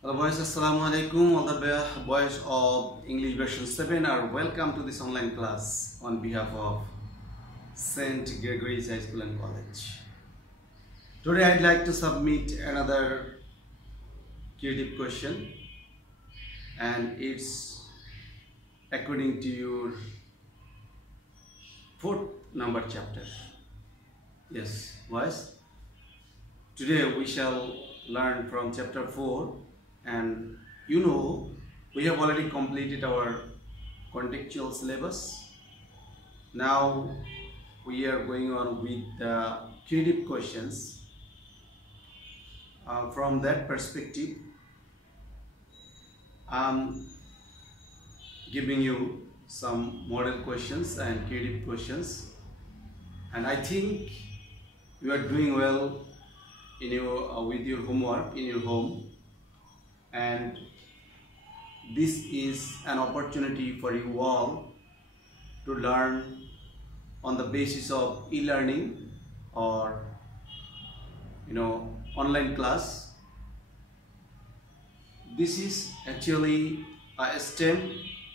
Hello boys, Assalamu alaikum. All the boys of English version 7 are welcome to this online class on behalf of St. Gregory's High School and College. Today I'd like to submit another creative question, and it's according to your fourth number chapter. Yes, boys. Today we shall learn from chapter 4, and we have already completed our contextual syllabus. Now we are going on with the creative questions. From that perspective, I'm giving you some model questions and creative questions, and I think you are doing well in your with your homework in your home, and this is an opportunity for you all to learn on the basis of e-learning or online class. This is actually a STEM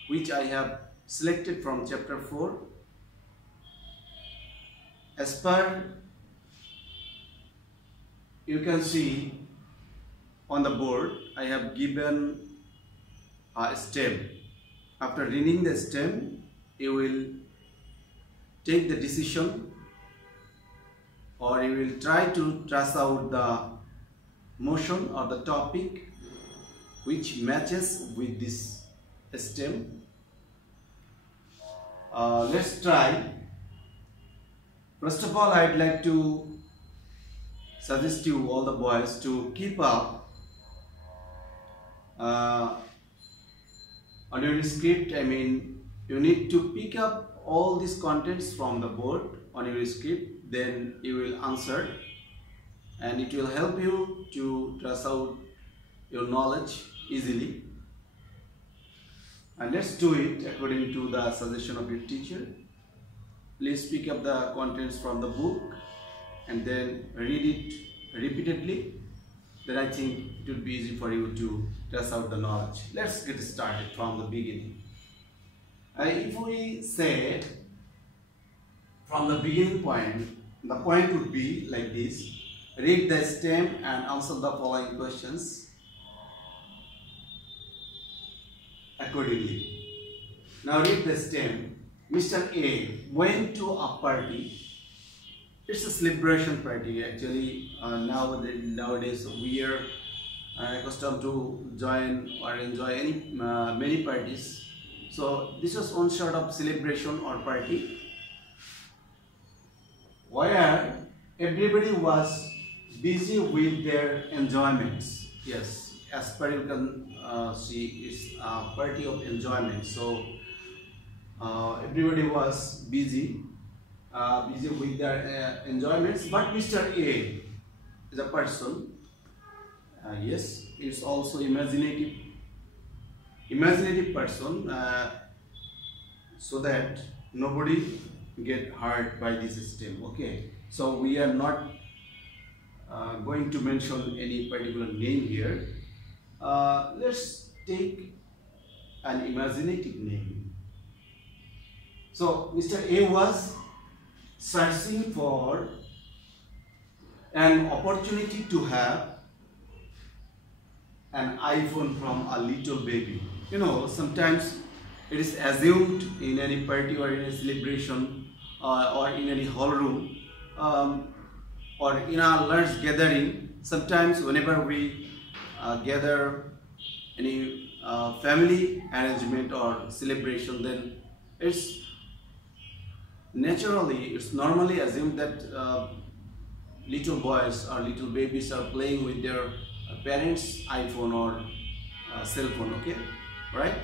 which I have selected from chapter 4. As per you can see on the board, I have given a STEM. After reading the STEM, you will take the decision, or you will try to trace out the motion or the topic which matches with this STEM. Let's try. First of all, I'd like to suggest you all the boys to keep up on your script. You need to pick up all these contents from the board on your script, then you will answer, and it will help you to trace out your knowledge easily. And let's do it according to the suggestion of your teacher. Please pick up the contents from the book and then read it repeatedly. Then I think it will be easy for you to trace out the knowledge. Let's get started from the beginning. If we say from the beginning point, the point would be like this: read the STEM and answer the following questions accordingly. Now read the STEM. Mr. A went to a party. It's a celebration party actually. Nowadays we are accustomed to join or enjoy many parties. So this was one sort of celebration or party where everybody was busy with their enjoyments. Yes, as per you can see, it's a party of enjoyment. So everybody was busy with their enjoyments, but Mr. A is a person. Yes, it's also imaginative person, so that nobody get hurt by this system. Okay, so we are not going to mention any particular name here. Let's take an imaginative name. So Mr. A was searching for an opportunity to have an iPhone from a little baby. Sometimes it is assumed in any party or in a celebration or in any hall room or in a large gathering. Sometimes whenever we gather any family arrangement or celebration, then it's normally assumed that little boys or little babies are playing with their parents' iPhone or cell phone. Okay, right?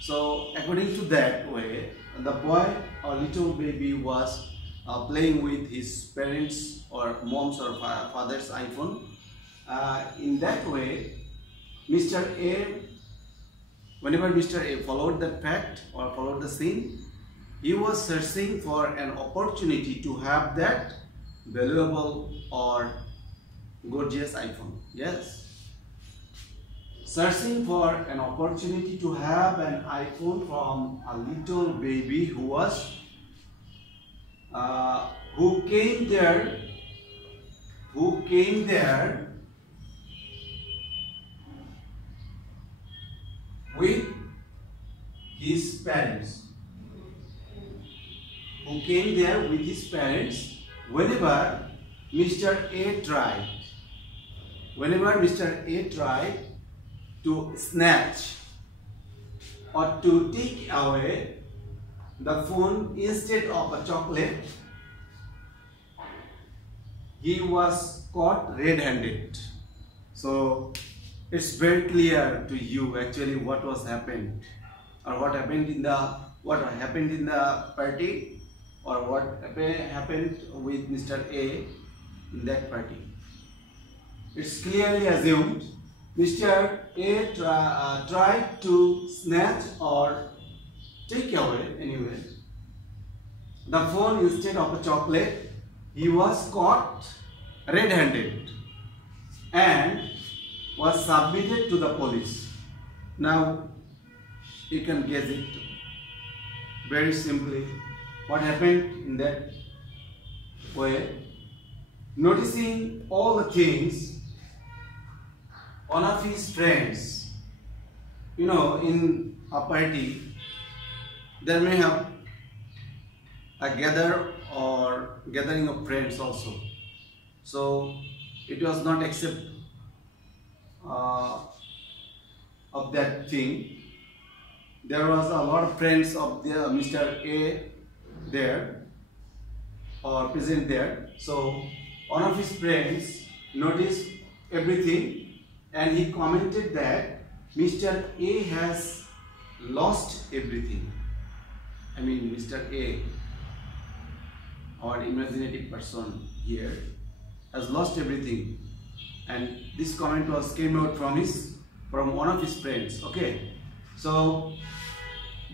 So according to that way, the boy or little baby was playing with his parents or mom's or father's iPhone. In that way, whenever Mr. A followed that fact or followed the scene, he was searching for an opportunity to have that valuable or gorgeous iPhone. Yes. searching for an opportunity to have an iPhone from a little baby who came there with his parents. Whenever Mr. A tried to snatch or to take away the phone instead of a chocolate, he was caught red-handed. So it's very clear to you actually what happened in the party, or what happened with Mr. A in that party. It's clearly assumed Mr. A tried to snatch or take away anyway the phone instead of a chocolate. He was caught red-handed and was submitted to the police. Now you can guess it very simply what happened in that way. Noticing all the things, one of his friends, in a party there may have a gathering of friends also. So it was not accept of that thing. There was a lot of friends of Mr. A there or present there. So one of his friends noticed everything and he commented that Mr. A has lost everything. I mean, Mr. A, our imaginative person here, has lost everything, and this comment came out from one of his friends. Okay, so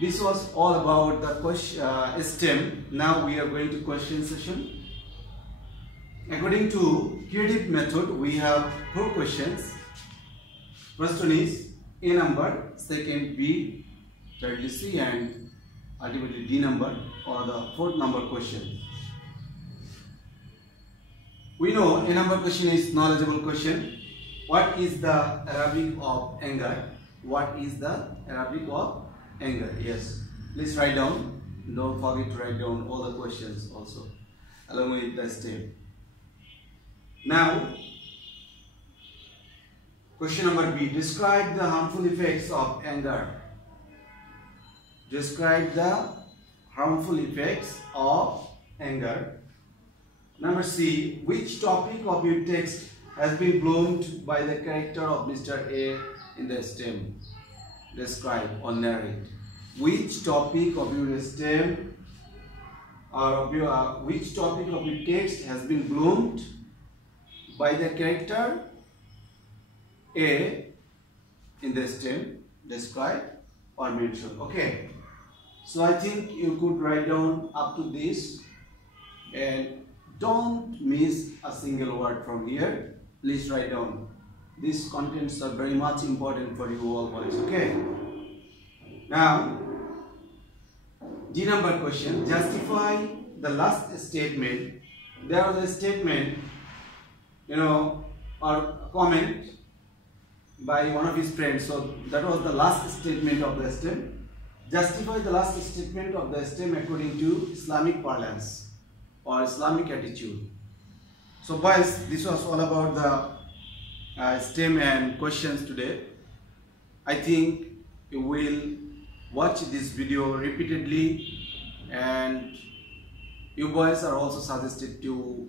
this was all about the STEM. Now we are going to question session. According to creative method, we have 4 questions. First one is A number, second B, thirdly C, and ultimately D number, or the 4th number question. We know A number question is knowledgeable question. What is the Arabic of anger? What is the Arabic of anger? Yes, please write down. Don't forget to write down all the questions also along with the step. Now, question number B. Describe the harmful effects of anger. Describe the harmful effects of anger. Number C. Which topic of your text has been bloomed by the character of Mr. A in the STEM? Describe or narrate. Which topic of your STEM which topic of your text has been bloomed by the character A in the STEM? Describe or mention. Okay, so I think you could write down up to this and don't miss a single word from here. Please write down. These contents are very much important for you all boys. Okay, now D number question. Justify the last statement. There was a statement, or comment by one of his friends. So that was the last statement of the STEM. Justify the last statement of the STEM according to Islamic parlance or Islamic attitude. So boys, this was all about the STEM and questions today. I think you will watch this video repeatedly, and you boys are also suggested to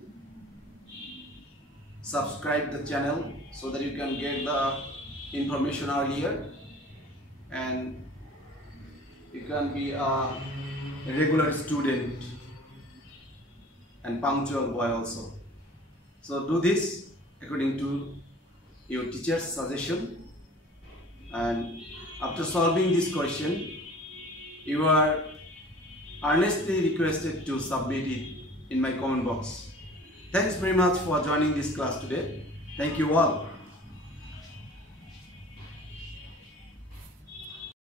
subscribe the channel so that you can get the information earlier and you can be a regular student and punctual boy also. So do this according to your teacher's suggestion, and after solving this question you are earnestly requested to submit it in my comment box. Thanks very much for joining this class today. Thank you all.